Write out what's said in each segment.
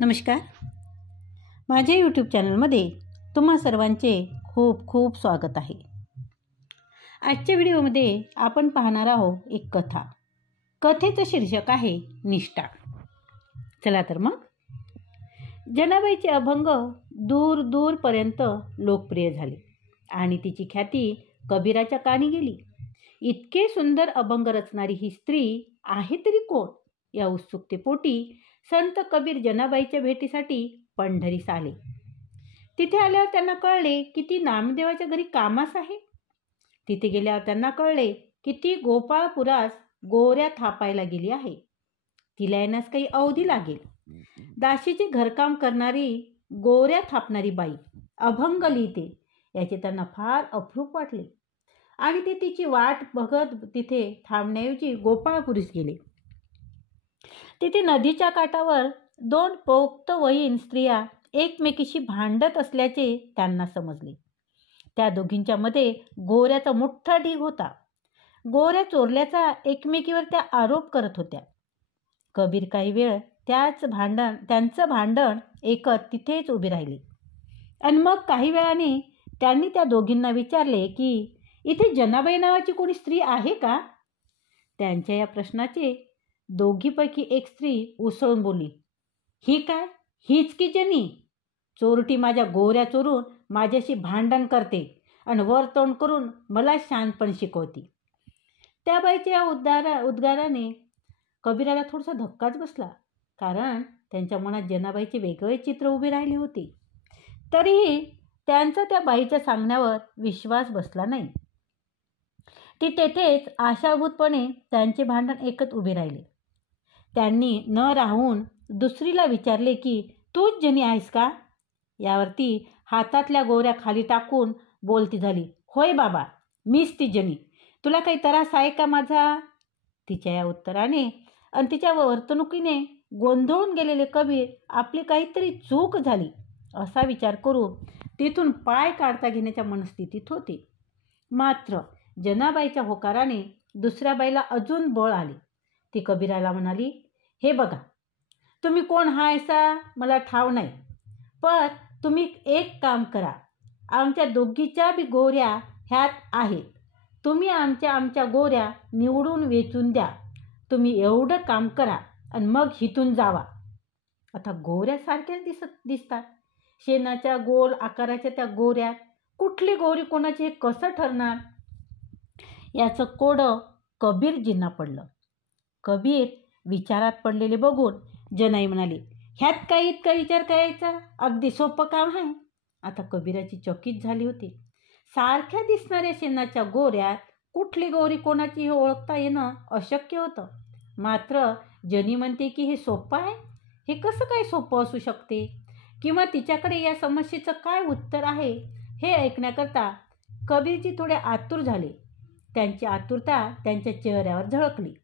नमस्कार. माझ्या यूट्यूब चॅनलमध्ये तुम्हा सर्वांचे खूप खूप स्वागत आहे. आजच्या व्हिडिओमध्ये आपण पाहणार आहोत एक कथा. कथेचं शीर्षक आहे निष्ठा. चला तर मग. जनाबाईचे अभंग दूर दूरपर्यंत लोकप्रिय झाले आणि तिची ख्याती कबीराच्या कानी गेली. इतके सुंदर अभंग रचणारी ही स्त्री आहे तरी कोण, या उत्सुकतेपोटी संत कबीर जनाबाईच्या भेटीसाठी पंढरीस आले. तिथे आल्यावर त्यांना कळले की ती नामदेवाच्या घरी कामास आहे. तिथे गेल्यावर त्यांना कळले की ती गोपाळपुरास गोऱ्या थापायला गेली आहे. तिला येण्यास काही अवधी लागेल. दासीचे घरकाम करणारी, गोऱ्या थापणारी बाई अभंग लिहिते याचे त्यांना फार अप्रूप वाटले आणि ते तिची वाट बघत तिथे थांबण्याऐवजी गोपाळपुरीस गेले. तिथे नदीच्या काठावर दोन पोक्तवयीन स्त्रिया एकमेकीशी भांडत असल्याचे त्यांना समजले. त्या दोघींच्या मध्ये गोऱ्याचा मोठा ढीग होता. गोऱ्या चोरल्याचा एकमेकीवर त्या आरोप करत होत्या. कबीर काही वेळ त्यांचं भांडण ऐकत तिथेच उभे राहिले आणि मग काही वेळाने त्यांनी त्या दोघींना विचारले की इथे जनाबाई नावाची कोणी स्त्री आहे का. त्यांच्या या प्रश्नाचे दोघीपैकी एक स्त्री उसळून बोलली, ही काय, हीच की जनी. चोरटी माझ्या गोऱ्या चोरून माझ्याशी भांडण करते आणि वर तोंड करून मला शहाणपण शिकवती. त्या बाईच्या या उद्गाराने कबीराला थोडासा धक्काच बसला, कारण त्यांच्या मनात जनाबाईचे वेगळे चित्र उभे राहिले होते. तरीही त्यांचा त्या बाईच्या सांगण्यावर विश्वास बसला नाही. ती तेथेच आशाभूतपणे त्यांचे भांडण ऐकत उभे राहिले. त्यांनी न राहून दुसरीला विचारले की तूच जनी आहेस का. यावरती हातातल्या गोऱ्या खाली टाकून बोलती झाली, होय बाबा, मीच ती जनी. तुला काही त्रास आहे का माझा. तिच्या या उत्तराने आणि तिच्या वर्तणुकीने गोंधळून गेलेले कबीर आपली काहीतरी चूक झाली असा विचार करून तिथून पाय काढता घेण्याच्या मनस्थितीत होते. मात्र जनाबाईच्या होकाराने दुसऱ्या बाईला अजून बळ आले. ती कबीराला म्हणाली, हे बघा, तुम्ही कोण हायसा मला ठाव नाही, पण तुम्ही एक काम करा, आमच्या दोघीच्या बी गोऱ्या ह्यात आहेत. तुम्ही आमच्या गोऱ्या निवडून वेचून द्या. तुम्ही एवढं काम करा आणि मग हिथून जावा. आता गोऱ्या सारख्याच दिसतात. शेणाच्या गोल आकाराच्या त्या गोऱ्यात कुठली गोरी कोणाची हे कसं ठरणार. याचं कोडं कबीरजींना पडलं. कबीर विचारात पडलेले बघून जनाई म्हणाली, ह्यात काही इतका विचार करायचा, अगदी सोपं काम आहे. आता कबीराची चकित झाली होती. सारख्या दिसणाऱ्या शेणाच्या गोऱ्यात कुठली गोरी कोणाची हे ओळखता येणं अशक्य होतं. मात्र जनी म्हणते की हे सोपं आहे. हे कसं काय सोपं असू शकते, किंवा तिच्याकडे या समस्येचं काय उत्तर आहे हे ऐकण्याकरता कबीरजी थोडे आतुर झाले. त्यांची आतुरता त्यांच्या चेहऱ्यावर झळकली.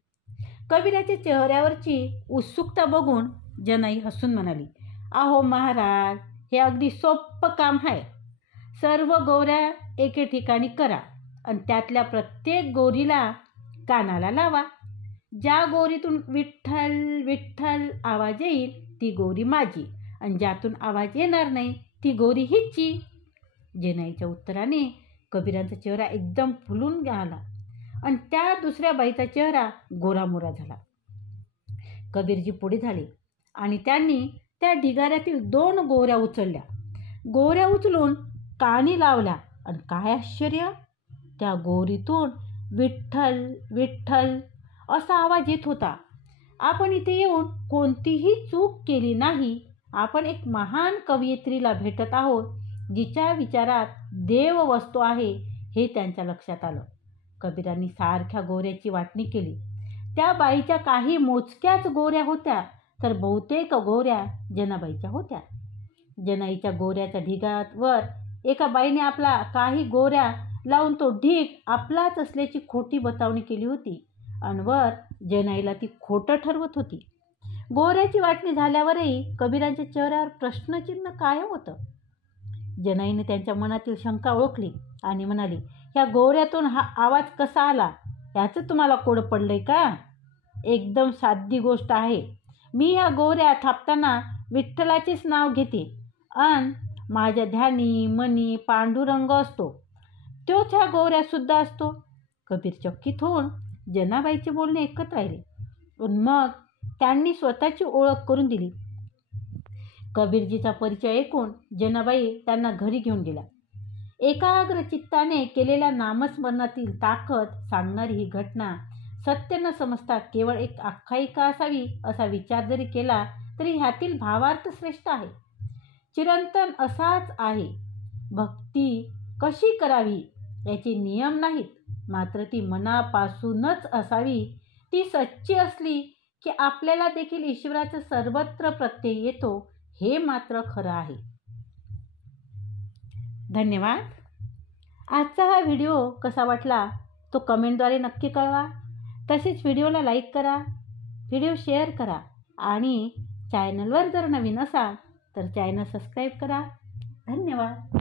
कबीराच्या चेहऱ्यावरची उत्सुकता बघून जनाई हसून म्हणाली, अहो महाराज, हे अगदी सोपं काम आहे. सर्व गोऱ्या एके ठिकाणी करा आणि त्यातल्या प्रत्येक गोरीला कानाला लावा. ज्या गोरीतून विठ्ठल विठ्ठल आवाज येईल ती गोरी माझी, आणि ज्यातून आवाज येणार नाही ती गोरी हिची. जनाईच्या उत्तराने कबीरांचा चेहरा एकदम फुलून आला आणि त्या दुसऱ्या बाईचा चेहरा गोरामोरा झाला. कबीरजी पुढे झाले आणि त्यांनी त्या ढिगाऱ्यातील 2 गोऱ्या उचलल्या. गोऱ्या उचलून कानी लावल्या आणि काय आश्चर्य, त्या गोरीतून विठ्ठल विठ्ठल असा आवाज येत होता. आपण इथे येऊन कोणतीही चूक केली नाही. आपण एक महान कवयित्रीला भेटत आहोत, जिच्या विचारात देव वस्तू आहे हे त्यांच्या लक्षात आलं. कबीरांनी सारख्या गोऱ्याची वाटणी केली. त्या बाईच्या काही मोजक्याच गोऱ्या होत्या, तर बहुतेक गोऱ्या जनाबाईच्या होत्या. जनाईच्या गोऱ्याच्या ढिगावर एका बाईने आपला काही गोऱ्या लावून तो ढीग आपलाच असल्याची खोटी बतावणी केली होती आणि वर जनाईला ती खोटं ठरवत होती. गोऱ्याची वाटणी झाल्यावरही कबीरांच्या चेहऱ्यावर प्रश्नचिन्ह कायम होतं. जनाईने त्यांच्या मनातील शंका ओळखली आणि म्हणाली, ह्या गोऱ्यातून हा आवाज कसा आला याचं तुम्हाला कोडं पडलंय का. एकदम साधी गोष्ट आहे. मी ह्या गोऱ्या थापताना विठ्ठलाचेच नाव घेते अन माझ्या ध्यानी मनी पांडुरंग असतो, तोच ह्या गोवऱ्यासुद्धा असतो. कबीर चकित होऊन जनाबाईचे बोलणे ऐकत राहिले. पण मग त्यांनी स्वतःची ओळख करून दिली. कबीरजीचा परिचय ऐकून जनाबाई त्यांना घरी घेऊन गेला. एकाग्र चित्ताने केलेल्या नामस्मरणातील ताकद सांगणारी ही घटना सत्य न समजता केवळ एक आख्यायिका असावी असा विचार जरी केला तरी ह्यातील भावार्थ श्रेष्ठ आहे. चिरंतन असाच आहे. भक्ती कशी करावी याचे नियम नाहीत, मात्र ती मनापासूनच असावी. ती सच्ची असली की आपल्याला देखील ईश्वराचा सर्वत्र प्रत्यय येतो, हे मात्र खरं आहे. धन्यवाद. आजचा हा व्हिडिओ कसा वाटला तो कमेंटद्वारे नक्की कळवा. तसेच व्हिडिओला लाईक करा, व्हिडिओ शेअर करा आणि चॅनलवर जर नवीन असाल तर चॅनल सबस्क्राईब करा. धन्यवाद.